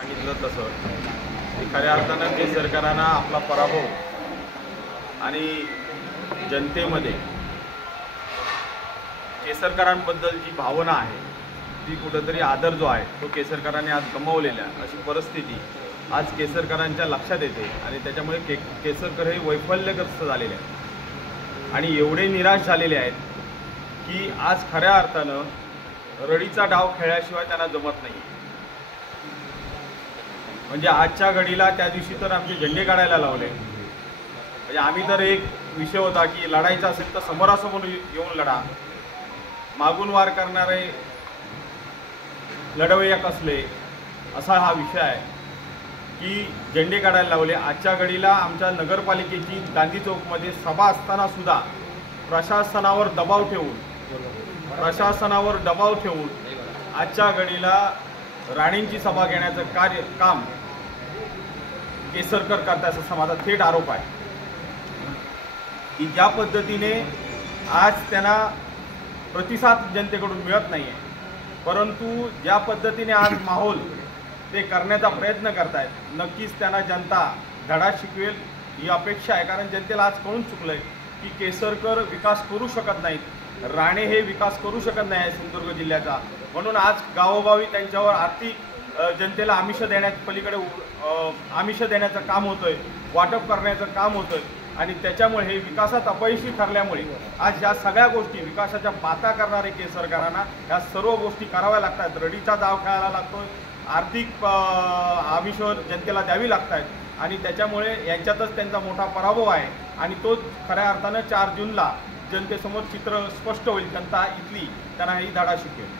सांगितलं तसं खऱ्या अर्थानं ते सरकारांना आपला पराभव आणि जनतेमध्ये केसरकरांबद्दल जी भावना आहे ती कुठंतरी आदर जो आहे तो केसरकरांनी आज गमावलेला अशी परिस्थिती आज केसरकरांच्या लक्षात येते आणि त्याच्यामुळे केसरकर हे वैफल्यग्रस्त झालेले आहेत आणि एवढे निराश झालेले आहेत की आज खऱ्या अर्थानं रडीचा डाव खेळल्याशिवाय त्यांना जमत नाही। म्हणजे आजच्या घडीला त्या दिवशी तर आमचे झेंडे काढायला लावले। म्हणजे आम्ही तर एक विषय होता की लढायचा असेल तर समोरासमोर येऊन लढा, मागून वार करणारे लढवय्या कसले असा हा विषय आहे की झेंडे काढायला लावले। आजच्या घडीला आमच्या नगरपालिकेची गांधी चौकमध्ये सभा असताना सुद्धा प्रशासनावर दबाव ठेवून आजच्या घडीला राणींची सभा घेण्याचं काम केसरकर करतात असा माझा थेट आरोप आहे की ज्या पद्धतीने आज त्यांना प्रतिसाद जनतेकडून मिळत नाही आहे, परंतु ज्या पद्धतीने आज माहोल ते करण्याचा प्रयत्न करतायत नक्कीच त्यांना जनता धडा शिकवेल ही अपेक्षा आहे। कारण जनतेला आज कळून चुकलं आहे की केसरकर विकास करू शकत नाहीत, राणे हे विकास करू शकत नाही आहे सिंधुदुर्ग जिल्ह्याचा। म्हणून आज गावोगावी त्यांच्यावर आर्थिक जनतेला आमिष देण्याचं काम होतंय, वाटप करण्याचं काम होतंय आणि त्याच्यामुळे हे विकासात अपयशी ठरल्यामुळे आज या सगळ्या गोष्टी विकासाच्या बाता करणारे केसरकरांना या सर्व गोष्टी कराव्या लागतात। रडीचा डाव खेळायला लागतोय, आर्थिक आमिष जनतेला द्यावी लागतात आणि त्याच्यामुळे यांच्यातच त्यांचा मोठा पराभव आहे आणि तो खऱ्या अर्थानं 4 जूनला जनतेसमोर चित्र स्पष्ट होईल। जनता इथली त्यांना ही धडा शिकेल।